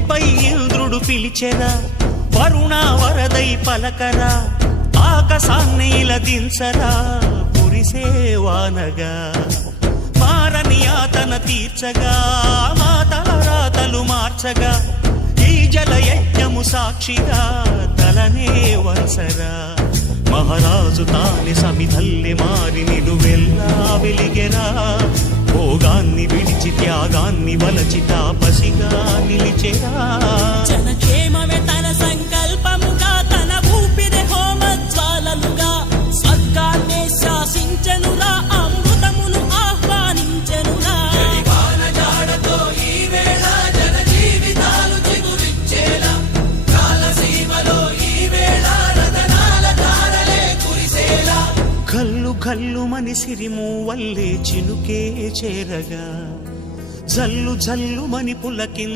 భూమిపై ఇంద్రుడు పిలిచెరా, వరుణ వరదై పలకరా, ఆకాశాన్ని ఇలా దించరా కురిసేవానగా. మారని ఆతన తీర్చగా, మా తలరాతలు మార్చగా, ఈ జలయజ్ఞము సాక్షిగా తలనే వంచరా. మహారాజు తాని సమిధల్లి మారి నిలువెల్లా వెలిగెరా, భోగాన్ని విడిచి త్యాగాన్ని వలచి తాపసిగా నిలిచెరా. జనక్షేమమే తన సంకల్పముగా, తన ఊపిరి హోమజ్వాలలుగా, స్వర్గాన్నే శాసించెనురా, అమృతమును ఆహ్వానించెనురా. కల్లు కల్లు మని సిరిము వల్లే చినుకే చేరగా, జల్లు జల్లు మని పులకి